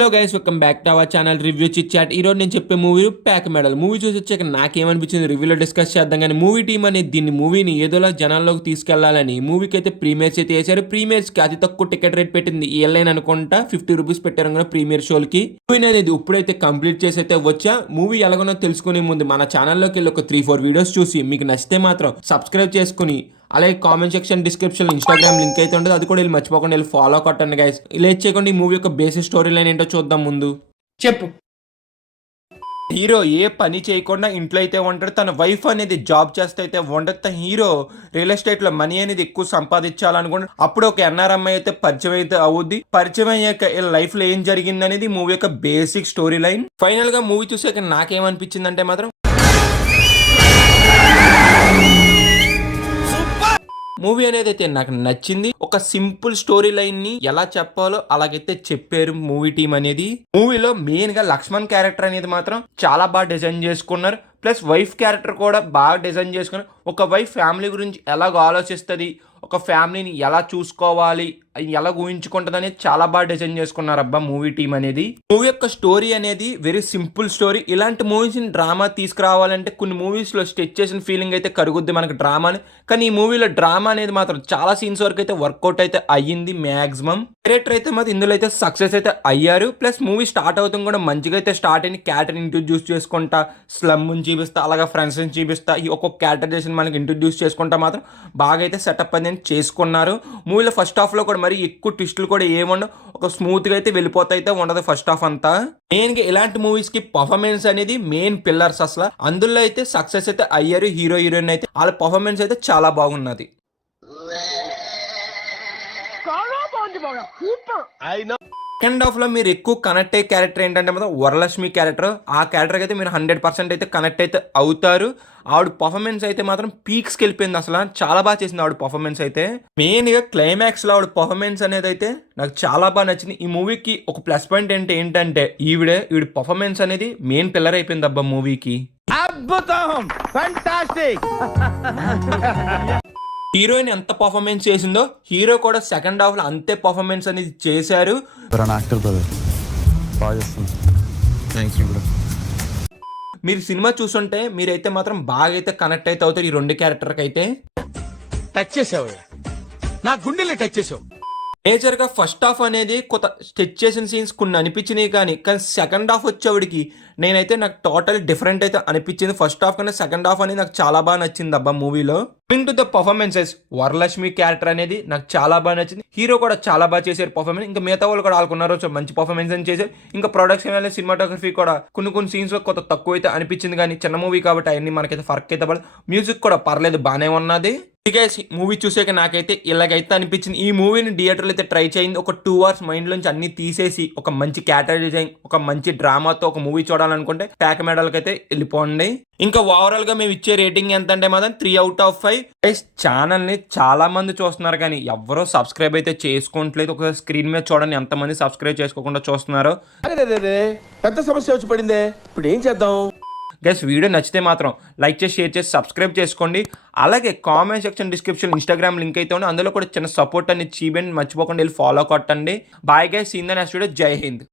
Hello guys, welcome back to our channel review chit chat. ఈ రోజు నేను చెప్పే మూవీ ప్యాక్ మెడల్ మూవీ చూసి వచ్చాక నాకేమనిపించింది రివ్యూలో డిస్కస్ చేద్దాం. కానీ మూవీ టీం అనేది దీన్ని మూవీని ఏదోలా జనాల్లోకి తీసుకెళ్లాలని మూవీకి అయితే ప్రీమియర్స్ అయితే వేసారు. ప్రీమియర్స్కి అతి తక్కువ టికెట్ రేట్ పెట్టింది ఏలైన్ అనుకుంటా, 50 రూపీస్ పెట్టారు కదా ప్రీమియర్ షోలకి. మూవీ అనేది ఇప్పుడైతే కంప్లీట్ చేసి అయితే వచ్చా. మూవీ ఎలాగోనో తెలుసుకునే ముందు మన ఛానల్లోకి వెళ్ళి ఒక 3-4 వీడియోస్ చూసి మీకు నచ్చితే మాత్రం సబ్స్క్రైబ్ చేసుకుని అలాగే comment section description Instagram link అయితే ఉంటుంది, అది కూడా వెళ్ళి మర్చిపోకుండా వెళ్ళి ఫాలో కొట్టండి గైస్. ఇలా చేయకుండా ఈ మూవీ యొక్క బేసిక్ స్టోరీ లైన్ ఏంటో చూద్దాం. ముందు చెప్పు. హీరో ఏ పని చేయకుండా ఇంట్లో అయితే ఉంటాడు. తన వైఫ్ అనేది జాబ్ చేస్తే అయితే ఉండదు. హీరో రియల్ ఎస్టేట్ లో మనీ అనేది ఎక్కువ సంపాదించాలనుకుంటాడు. అప్పుడు ఒక ఎన్ఆర్ఎం అయితే పరిచయం అయితే అవుద్ది. పరిచయం అయ్యాక లైఫ్ లో ఏం జరిగింది అనేది మూవీ యొక్క బేసిక్ స్టోరీ లైన్. ఫైనల్ గా మూవీ చూసాక నాకేమనిపించింది అంటే మాత్రం మూవీ అనేది అయితే నాకు నచ్చింది. ఒక సింపుల్ స్టోరీ లైన్ ని ఎలా చెప్పాలో అలాగైతే చెప్పారు మూవీ టీం అనేది. మూవీలో మెయిన్ గా లక్ష్మణ్ క్యారెక్టర్ అనేది మాత్రం చాలా బాగా డిజైన్ చేసుకున్నారు. ప్లస్ వైఫ్ క్యారెక్టర్ కూడా బాగా డిజైన్ చేసుకున్నారు. ఒక వైఫ్ ఫ్యామిలీ గురించి ఎలాగ ఆలోచిస్తుంది, ఒక ఫ్యామిలీని ఎలా చూసుకోవాలి, ఎలా ఊహించుకుంటుంది అనేది చాలా బాగా డిజైన్ చేసుకున్నారు అబ్బా మూవీ టీం అనేది. మూవీ యొక్క స్టోరీ అనేది వెరీ సింపుల్ స్టోరీ. ఇలాంటి మూవీస్ డ్రామా తీసుకురావాలంటే కొన్ని మూవీస్ లో స్టెచ్ చేసిన ఫీలింగ్ అయితే కరుగుద్ది మనకి డ్రామాని. కానీ ఈ మూవీలో డ్రామా అనేది మాత్రం చాలా సీన్స్ వరకు అయితే వర్కౌట్ అయితే అయ్యింది మ్యాక్సిమం. డైరెక్టర్ అయితే మాత్రం ఇందులో అయితే సక్సెస్ అయితే అయ్యారు. ప్లస్ మూవీ స్టార్ట్ అవుతుంది కూడా మంచిగా అయితే స్టార్ట్ అయింది. క్యారెక్టర్ ఇంట్రొడ్యూస్ చేసుకుంటా, స్లమ్ నుంచి చూపిస్తా, అలాగా ఫ్రెండ్స్ నుంచి చూపిస్తా, ఈ ఒక్కొక్క క్యారెక్టర్ చేసి మనకి ఇంట్రొడ్యూస్ చేసుకుంటా మాత్రం బాగా అయితే సెటప్ అనేది చేసుకున్నారు. మూవీలో ఫస్ట్ హాఫ్ లో కూడా మరి ఎక్కువ ట్విస్టులు కూడా ఏముండవు. ఒక స్మూత్ గా అయితే వెళ్ళిపోతా అయితే ఉండదు ఫస్ట్ హాఫ్ అంతా. మెయిన్ గా ఇలాంటి మూవీస్ కి పర్ఫార్మెన్స్ అనేది మెయిన్ పిల్లర్స్. అసలు అందులో అయితే సక్సెస్ అయితే అయ్యారు. హీరో హీరోయిన్ అయితే వాళ్ళ పర్ఫార్మెన్స్ అయితే చాలా బాగున్నది. సెకండ్ హాఫ్ లో మీరు ఎక్కువ కనెక్ట్ అయ్యే క్యారెక్టర్ ఏంటంటే మాత్రం వరలక్ష్మి క్యారెక్టర్. ఆ క్యారెక్టర్ అయితే మీరు 100% అయితే కనెక్ట్ అయితే అవుతారు. ఆవిడ పర్ఫార్మెన్స్ అయితే మాత్రం పీక్స్కి వెళ్ళిపోయింది. అసలు చాలా బాగా చేసింది ఆవిడ పర్ఫార్మెన్స్ అయితే. మెయిన్ గా క్లైమాక్స్ లో ఆవిడ పర్ఫార్మెన్స్ అనేది అయితే నాకు చాలా బాగా నచ్చింది. ఈ మూవీకి ఒక ప్లస్ పాయింట్ ఏంటంటే ఈవిడ పర్ఫార్మెన్స్ అనేది మెయిన్ పిల్లర్ అయిపోయింది అబ్బా మూవీకి. అద్భుతం, ఫెంటాస్టిక్. హీరోయిన్ ఎంత పర్ఫార్మెన్స్ చేసిందో హీరో కూడా సెకండ్ హాఫ్ లో అంతే పర్ఫార్మెన్స్ అనేది చేశారు. మీరు సినిమా చూస్తుంటే మీరైతే మాత్రం బాగా అయితే కనెక్ట్ అయితే అవుతారు ఈ రెండు క్యారెక్టర్కి అయితే. టచ్ చేసావు, నా గుండెల్ని టచ్ చేసావు. మేజర్ గా ఫస్ట్ హాఫ్ అనేది కొత్త స్టెచ్ చేసిన సీన్స్ కొన్ని అనిపించినాయి, కానీ సెకండ్ హాఫ్ వచ్చేవాడికి నాకు టోటల్ డిఫరెంట్ అయితే అనిపించింది. ఫస్ట్ హాఫ్ కన్నా సెకండ్ హాఫ్ అనేది నాకు చాలా బాగా నచ్చింది అబ్బా మూవీలో. Coming to the performances, Varalakshmi character అనేది నాకు చాలా బాగా నచ్చింది. హీరో కూడా చాలా బాగా చేశారు పర్ఫార్మెన్స్. ఇంకా మిగతా వాళ్ళు కూడా ఆడుకున్నారు, మంచి పర్ఫార్మెన్స్ అని చేశారు. ఇంకా ప్రొడక్షన్ అనేది సినిమాటోగ్రఫీ కూడా కొన్ని సీన్స్ లో కొత్త తక్కువ అయితే అనిపించింది, కానీ చిన్న మూవీ కాబట్టి అవన్నీ మనకైతే ఫర్క్ అయితే పడదు. మ్యూజిక్ కూడా పర్లేదు, బాగానే ఉన్నది. మూవీ చూసాక నాకైతే ఇలాగైతే అనిపించింది. ఈ మూవీని థియేటర్లో అయితే ట్రై చేయండి. ఒక 2 hours మైండ్ నుంచి అన్ని తీసేసి ఒక మంచి క్యారెక్టర్ డిజైన్, ఒక మంచి డ్రామాతో ఒక మూవీ చూడాలనుకుంటే ప్యాక్ మెడల్కి అయితే వెళ్ళిపోండి. ఇంకా ఓవరాల్ గా మేము ఇచ్చే రేటింగ్ ఎంత అంటే మాత్రం 3 out of 5. ఛానల్ ని చాలా మంది చూస్తున్నారు కానీ ఎవరో సబ్స్క్రైబ్ అయితే చేసుకోవట్లేదు. ఒక స్క్రీన్ మీద చూడండి ఎంతమంది సబ్స్క్రైబ్ చేసుకోకుండా చూస్తున్నారు. పెద్ద సమస్య వచ్చి పడిందే, ఇప్పుడు ఏం చేద్దాం గైస్? వీడియో నచ్చితే మాత్రం లైక్ చేసి, షేర్ చేసి, సబ్స్క్రైబ్ చేసుకోండి. అలాగే comment section description Instagram link అయితే ఉంది, అందులో కూడా చిన్న సపోర్ట్ అనేది చీబెండి, మర్చిపోకుండా వెళ్ళి ఫాలో కొట్టండి. Bye guys, see in the next video. Jai Hind.